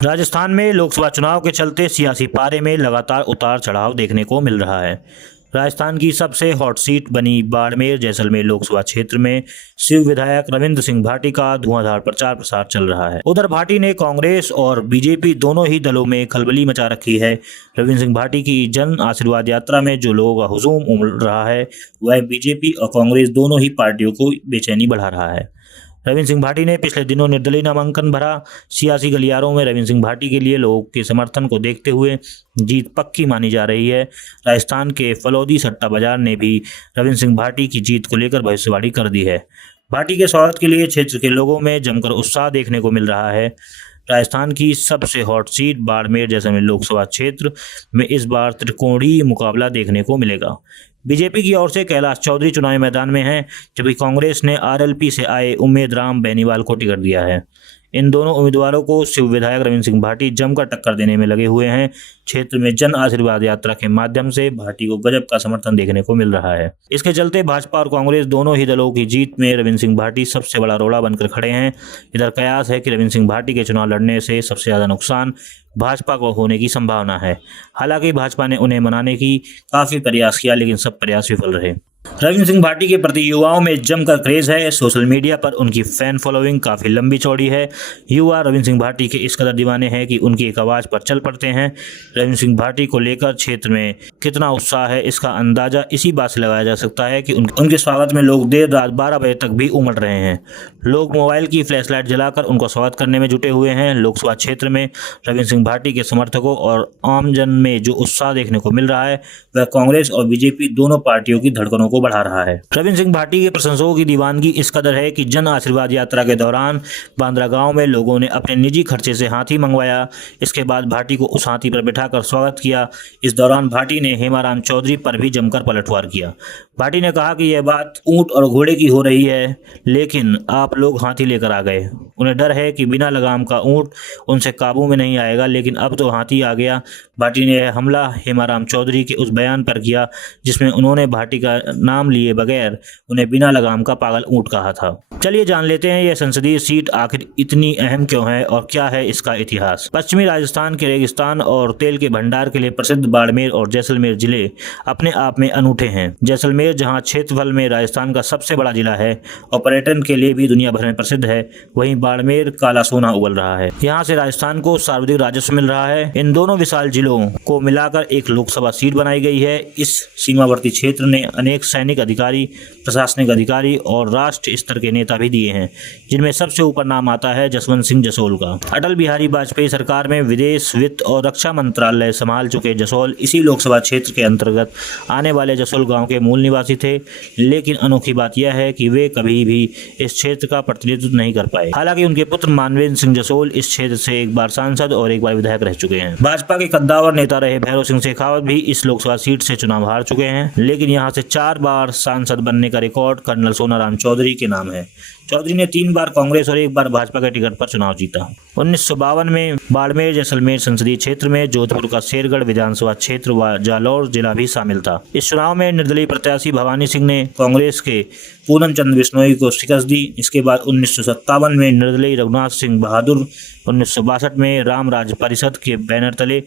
राजस्थान में लोकसभा चुनाव के चलते सियासी पारे में लगातार उतार चढ़ाव देखने को मिल रहा है। राजस्थान की सबसे हॉट सीट बनी बाड़मेर जैसलमेर लोकसभा क्षेत्र में शिव विधायक रविंद्र सिंह भाटी का धुआंधार प्रचार प्रसार चल रहा है। उधर भाटी ने कांग्रेस और बीजेपी दोनों ही दलों में खलबली मचा रखी है। रविंद्र सिंह भाटी की जन आशीर्वाद यात्रा में जो लोगों का हुजूम उमड़ रहा है वह बीजेपी और कांग्रेस दोनों ही पार्टियों को बेचैनी बढ़ा रहा है। रविंद्र सिंह भाटी ने पिछले दिनों निर्दलीय नामांकन भरा। सियासी गलियारों में रविंद्र सिंह भाटी के लिए लोगों के समर्थन को देखते हुए जीत पक्की मानी जा रही है। राजस्थान के फलौदी सट्टा बाजार ने भी रविंद्र सिंह भाटी की जीत को लेकर भविष्यवाणी कर दी है। भाटी के स्वागत के लिए क्षेत्र के लोगों में जमकर उत्साह देखने को मिल रहा है। राजस्थान की सबसे हॉट सीट बाड़मेर जैसलमेर लोकसभा क्षेत्र में इस बार त्रिकोणीय मुकाबला देखने को मिलेगा। बीजेपी की ओर से कैलाश चौधरी चुनावी मैदान में हैं, जबकि कांग्रेस ने आरएलपी से आए उम्मेद राम बेनीवाल को टिकट दिया है। इन दोनों उम्मीदवारों को शिव विधायक रविंद्र सिंह भाटी जमकर टक्कर देने में लगे हुए हैं। क्षेत्र में जन आशीर्वाद यात्रा के माध्यम से भाटी को गजब का समर्थन देखने को मिल रहा है। इसके चलते भाजपा और कांग्रेस दोनों ही दलों की जीत में रविंद्र सिंह भाटी सबसे बड़ा रोड़ा बनकर खड़े हैं। इधर कयास है कि रविंद्र सिंह भाटी के चुनाव लड़ने से सबसे ज्यादा नुकसान भाजपा को होने की संभावना है। हालांकि भाजपा ने उन्हें मनाने की काफी प्रयास किया, लेकिन सब प्रयास विफल रहे। रविंद्र सिंह भाटी के प्रति युवाओं में जमकर क्रेज है। सोशल मीडिया पर उनकी फैन फॉलोइंग काफी लंबी चौड़ी है। युवा रविंद्र सिंह भाटी के इस कदर दीवाने हैं कि उनकी एक आवाज पर चल पड़ते हैं। रविंद्र सिंह भाटी को लेकर क्षेत्र में कितना उत्साह है, इसका अंदाजा इसी बात से लगाया जा सकता है कि उनके स्वागत में लोग देर रात 12 बजे तक भी उमड़ रहे हैं। लोग मोबाइल की फ्लैश लाइट जलाकर उनका स्वागत करने में जुटे हुए हैं। लोकसभा क्षेत्र में रविंद्र सिंह भाटी के समर्थकों और आमजन में जो उत्साह देखने को मिल रहा है वह कांग्रेस और बीजेपी दोनों पार्टियों की धड़कनों को बढ़ा रहा है। रविंद्र सिंह भाटी के प्रशंसकों की दीवानगी इस कदर है कि जन आशीर्वाद यात्रा के दौरान बांद्रा गांव में लोगों ने अपने निजी खर्चे से हाथी मंगवाया। इसके बाद भाटी को उस हाथी पर बिठाकर स्वागत किया। इस दौरान भाटी ने हेमाराम चौधरी पर भी जमकर पलटवार किया। भाटी ने कहा कि यह बात ऊंट और घोड़े की हो रही है, लेकिन आप लोग हाथी लेकर आ गए। उन्हें डर है कि बिना लगाम का ऊंट उनसे काबू में नहीं आएगा, लेकिन अब तो हाथी आ गया। भाटी ने यह हमला हेमाराम चौधरी के उस बयान पर किया जिसमें उन्होंने भाटी का नाम लिए बगैर उन्हें बिना लगाम का पागल ऊंट कहा था। चलिए जान लेते हैं यह संसदीय सीट आखिर इतनी अहम क्यों है और क्या है इसका इतिहास। पश्चिमी राजस्थान के रेगिस्तान और तेल के भंडार के लिए प्रसिद्ध बाड़मेर और जैसलमेर जिले अपने आप में अनूठे हैं। जैसलमेर जहां क्षेत्रफल में राजस्थान का सबसे बड़ा जिला है और पर्यटन के लिए भी दुनिया भर में प्रसिद्ध है, वहीं बाड़मेर काला सोना उगल रहा है। यहाँ से राजस्थान को सर्वाधिक राजस्व मिल रहा है। इन दोनों विशाल जिलों को मिलाकर एक लोकसभा सीट बनाई गई है। इस सीमावर्ती क्षेत्र ने अनेक सैनिक अधिकारी, प्रशासनिक अधिकारी और राष्ट्र स्तर के नेता भी दिए हैं, जिनमें सबसे ऊपर नाम आता है जसवंत सिंह जसोल का। अटल बिहारी वाजपेयी सरकार में विदेश, वित्त और रक्षा मंत्रालय संभाल चुके जसोल इसी लोकसभा क्षेत्र के अंतर्गत आने वाले जसोल गांव के मूल निवासी थे, लेकिन अनोखी बात यह है कि वे कभी भी इस क्षेत्र का प्रतिनिधित्व नहीं कर पाए। हालांकि उनके पुत्र मानवेंद्र सिंह जसोल इस क्षेत्र से एक बार सांसद और एक बार विधायक रह चुके हैं। भाजपा के कद्दावर नेता रहे भैरव सिंह शेखावत भी इस लोकसभा सीट से चुनाव हार चुके हैं, लेकिन यहाँ से 4 बार सांसद बनने का रिकॉर्ड कर्नल सोनाराम चौधरी के नाम है। चौधरी ने 3 बार कांग्रेस और 1 बार भाजपा के टिकट पर चुनाव जीता। 1952 में बाड़मेर जैसलमेर संसदीय क्षेत्र में जोधपुर का शेरगढ़ विधानसभा क्षेत्र व जालौर जिला भी शामिल था। इस चुनाव में निर्दलीय प्रत्याशी भवानी सिंह ने कांग्रेस के पूनम चंद बिश्नोई को शिकस्त दी। इसके बाद 1957 में निर्दलीय रघुनाथ सिंह बहादुर, 1962 में राम राज्य परिषद के बैनर तले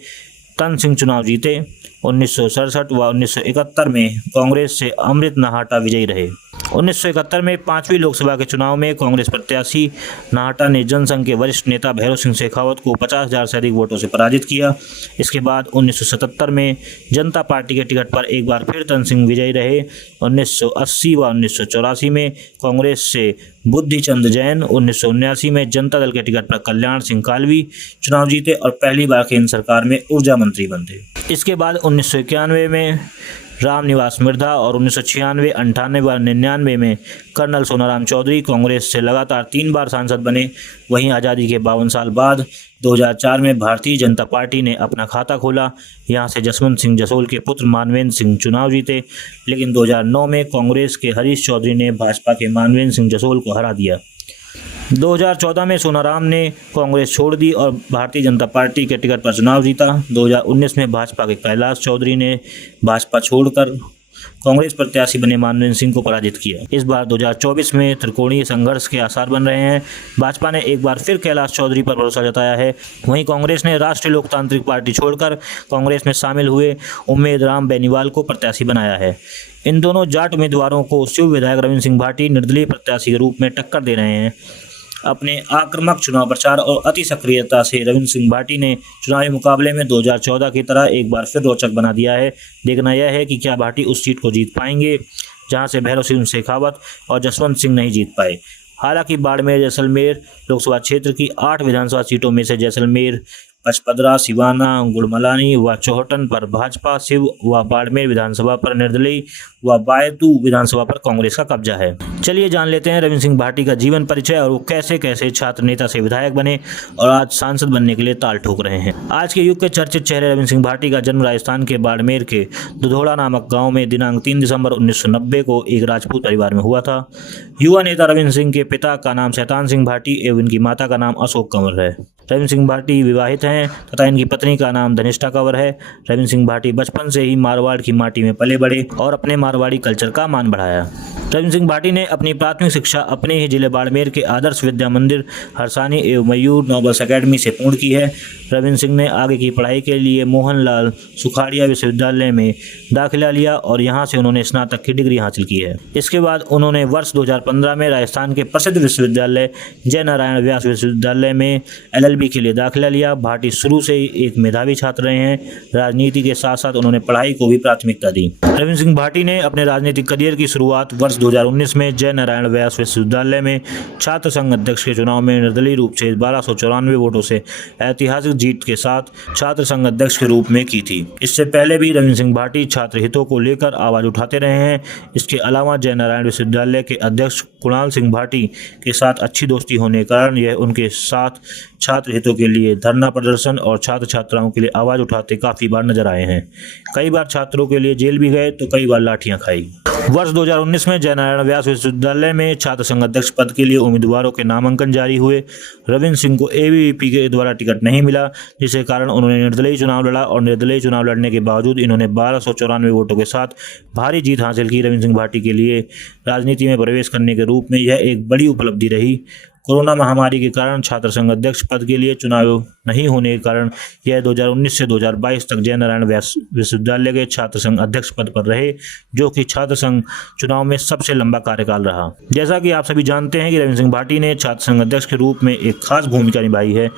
तन सिंह चुनाव जीते। 1967 व 1971 में कांग्रेस से अमृत नाहाटा विजयी रहे। 1971 में 5वीं लोकसभा के चुनाव में कांग्रेस प्रत्याशी नाहाटा ने जनसंघ के वरिष्ठ नेता भैरव सिंह शेखावत को 50,000 से अधिक वोटों से पराजित किया। इसके बाद 1977 में जनता पार्टी के टिकट पर एक बार फिर तन सिंह विजयी रहे। 1980 व 1984 में कांग्रेस से बुद्धिचंद जैन, 1979 में जनता दल के टिकट पर कल्याण सिंह कालवी चुनाव जीते और पहली बार केंद्र सरकार में ऊर्जा मंत्री बनते। इसके बाद 1991 में रामनिवास मिर्धा और 1996, 98 व 99 में कर्नल सोनाराम चौधरी कांग्रेस से लगातार 3 बार सांसद बने। वहीं आज़ादी के 52 साल बाद 2004 में भारतीय जनता पार्टी ने अपना खाता खोला। यहां से जसवंत सिंह जसोल के पुत्र मानवेंद्र सिंह चुनाव जीते, लेकिन 2009 में कांग्रेस के हरीश चौधरी ने भाजपा के मानवेंद्र सिंह जसोल को हरा दिया। 2014 में सोनाराम ने कांग्रेस छोड़ दी और भारतीय जनता पार्टी के टिकट पर चुनाव जीता। 2019 में भाजपा के कैलाश चौधरी ने भाजपा छोड़कर कांग्रेस प्रत्याशी बने मानवेंद्र सिंह को पराजित किया। इस बार 2024 में त्रिकोणीय संघर्ष के आसार बन रहे हैं। भाजपा ने एक बार फिर कैलाश चौधरी पर भरोसा जताया है। वहीं कांग्रेस ने राष्ट्रीय लोकतांत्रिक पार्टी छोड़कर कांग्रेस में शामिल हुए उम्मेद राम बेनीवाल को प्रत्याशी बनाया है। इन दोनों जाट उम्मीदवारों को शिव विधायक रविंद्र सिंह भाटी निर्दलीय प्रत्याशी के रूप में टक्कर दे रहे हैं। अपने आक्रामक चुनाव प्रचार और अति सक्रियता से रविंद्र सिंह भाटी ने चुनावी मुकाबले में 2014 की तरह एक बार फिर रोचक बना दिया है। देखना यह है कि क्या भाटी उस सीट को जीत पाएंगे जहां से भैरव सिंह शेखावत और जसवंत सिंह नहीं जीत पाए। हालांकि बाड़मेर जैसलमेर लोकसभा क्षेत्र की 8 विधानसभा सीटों में से जैसलमेर, पचपदरा, सिवाना, गुड़मलानी व चौहटन पर भाजपा, शिव व बाड़मेर विधानसभा पर निर्दलीय व बायतू विधानसभा पर कांग्रेस का कब्जा है। चलिए जान लेते हैं रविंद्र सिंह भाटी का जीवन परिचय और वो कैसे कैसे छात्र नेता से विधायक बने और आज सांसद बनने के लिए ताल ठोक रहे हैं। आज के युग के चर्चित चेहरे रविंद्र सिंह भाटी का जन्म राजस्थान के बाड़मेर के दुधोड़ा नामक गाँव में दिनांक 3 दिसंबर 1990 को एक राजपूत परिवार में हुआ था। युवा नेता रविंद्र सिंह के पिता का नाम शैतान सिंह भाटी एवं इनकी माता का नाम अशोक कंवर है। रविंद्र सिंह भाटी विवाहित हैं तथा इनकी पत्नी का नाम धनिष्ठा कंवर है। रविंद्र सिंह भाटी बचपन से ही मारवाड़ की माटी में पले बड़े और अपने मारवाड़ी कल्चर का मान बढ़ाया। रविंद्र सिंह भाटी ने अपनी प्राथमिक शिक्षा अपने ही जिले बाड़मेर के आदर्श विद्या मंदिर हरसानी एवं मयूर नोबल्स अकेडमी से पूर्ण की है। रविंद्र सिंह ने आगे की पढ़ाई के लिए मोहनलाल सुखाड़िया विश्वविद्यालय में दाखिला लिया और यहां से उन्होंने स्नातक की डिग्री हासिल की है। इसके बाद उन्होंने वर्ष 2015 में राजस्थान के प्रसिद्ध विश्वविद्यालय जय नारायण व्यास विश्वविद्यालय में LLB के लिए दाखिला लिया। भाटी शुरू से ही एक मेधावी छात्र रहे हैं। राजनीति के साथ साथ उन्होंने पढ़ाई को भी प्राथमिकता दी। रविंद्र सिंह भाटी ने अपने राजनीतिक करियर की शुरुआत वर्ष 2019 में जय नारायण व्यास विश्वविद्यालय में छात्र संघ अध्यक्ष के चुनाव में निर्दलीय रूप से 1294 वोटों से ऐतिहासिक जीत के साथ छात्र संघ अध्यक्ष के रूप में की थी। इससे पहले भी रविंद्र सिंह भाटी छात्र हितों को लेकर आवाज उठाते रहे हैं। इसके अलावा जय नारायण विश्वविद्यालय के अध्यक्ष कुणाल सिंह भाटी के साथ अच्छी दोस्ती होने के कारण यह उनके साथ छात्र हितों के लिए धरना प्रदर्शन और छात्र छात्राओं के लिए आवाज उठाते काफी बार नजर आए हैं। कई बार छात्रों के लिए जेल भी गए तो कई बार लाठियां खाई। वर्ष 2019 में जय नारायण व्यास विश्वविद्यालय में छात्र संघ अध्यक्ष पद के लिए उम्मीदवारों के नामांकन जारी हुए। रविंद्र सिंह को ABVP के द्वारा टिकट नहीं मिला, जिसके कारण उन्होंने निर्दलीय चुनाव लड़ा और निर्दलीय चुनाव लड़ने के बावजूद इन्होंने 1294 वोटों के साथ भारी जीत हासिल की। रविंद्र सिंह भाटी के लिए राजनीति में प्रवेश करने के रूप में यह एक बड़ी उपलब्धि रही। कोरोना महामारी के कारण छात्र संघ अध्यक्ष पद के लिए चुनाव नहीं होने के कारण यह 2019 से 2022 तक जय नारायण व्यास विश्वविद्यालय के छात्र संघ अध्यक्ष पद पर रहे, जो कि छात्र संघ चुनाव में सबसे लंबा कार्यकाल रहा। जैसा कि आप सभी जानते हैं कि रविंद्र सिंह भाटी ने छात्र संघ अध्यक्ष के रूप में एक खास भूमिका निभाई है।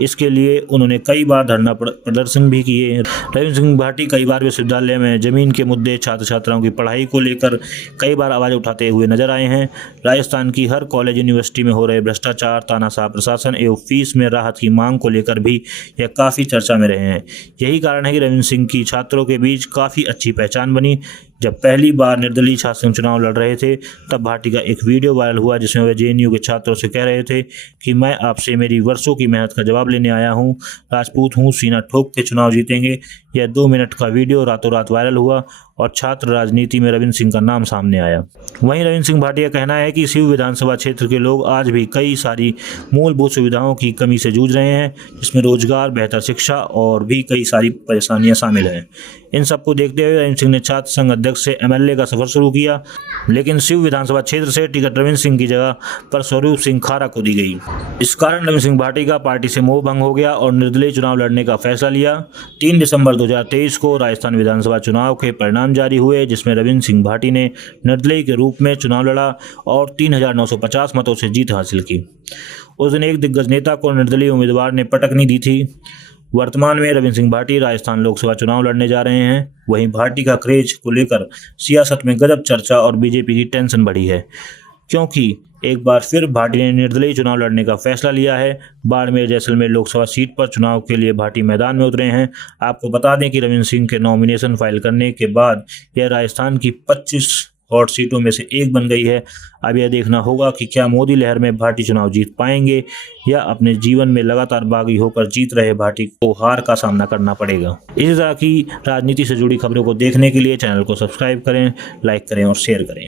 इसके लिए उन्होंने कई बार धरना प्रदर्शन भी किए। रविंद्र सिंह भाटी कई बार विश्वविद्यालय में जमीन के मुद्दे, छात्र छात्राओं की पढ़ाई को लेकर कई बार आवाज उठाते हुए नजर आए हैं। राजस्थान की हर कॉलेज यूनिवर्सिटी में हो रहे भ्रष्टाचार, तानाशाह प्रशासन एवं फीस में राहत की मांग को लेकर भी यह काफ़ी चर्चा में रहे हैं। यही कारण है कि रविंद्र सिंह की छात्रों के बीच काफ़ी अच्छी पहचान बनी। जब पहली बार निर्दलीय छात्र संघ चुनाव लड़ रहे थे तब भाटी का एक वीडियो वायरल हुआ जिसमें वे JNU के छात्रों से कह रहे थे कि मैं आपसे मेरी वर्षों की मेहनत का जवाब लेने आया हूं, राजपूत हूं, सीना ठोक के चुनाव जीतेंगे। यह 2 मिनट का वीडियो रातों रात वायरल हुआ और छात्र राजनीति में रविंद्र सिंह का नाम सामने आया। वहीं रविंद्र सिंह भाटी का कहना है कि शिव विधानसभा क्षेत्र के लोग आज भी कई सारी मूलभूत सुविधाओं की कमी से जूझ रहे हैं, जिसमें रोजगार, बेहतर शिक्षा और भी कई सारी परेशानियां शामिल हैं। इन सबको देखते हुए रविंद्र सिंह ने छात्र संघ अध्यक्ष से MLA का सफर शुरू किया, लेकिन शिव विधानसभा क्षेत्र से टिकट रविंद्र सिंह की जगह पर स्वरूप सिंह खारा को दी गई। इस कारण रविंद्र सिंह भाटी का पार्टी से मोह भंग हो गया और निर्दलीय चुनाव लड़ने का फैसला लिया। 3 दिसंबर 2023 को राजस्थान विधानसभा चुनाव के परिणाम जारी हुए, जिसमें रविंद्र सिंह भाटी ने निर्दलीय के रूप में चुनाव लड़ा और 3950 मतों से जीत हासिल की। उस दिन एक दिग्गज नेता को निर्दलीय उम्मीदवार ने पटकनी दी थी। वर्तमान में रविंद्र सिंह भाटी राजस्थान लोकसभा चुनाव लड़ने जा रहे हैं। वहीं भाटी का क्रेज को लेकर सियासत में गजब चर्चा और बीजेपी की टेंशन बढ़ी है, क्योंकि एक बार फिर भाटी ने निर्दलीय चुनाव लड़ने का फैसला लिया है। बाड़मेर जैसलमेर लोकसभा सीट पर चुनाव के लिए भाटी मैदान में उतरे हैं। आपको बता दें कि रविंद्र सिंह के नॉमिनेशन फाइल करने के बाद यह राजस्थान की 25 हॉट सीटों में से एक बन गई है। अब यह देखना होगा कि क्या मोदी लहर में भाटी चुनाव जीत पाएंगे या अपने जीवन में लगातार बागी होकर जीत रहे भाटी को हार का सामना करना पड़ेगा। इसी तरह की राजनीति से जुड़ी खबरों को देखने के लिए चैनल को सब्सक्राइब करें, लाइक करें और शेयर करें।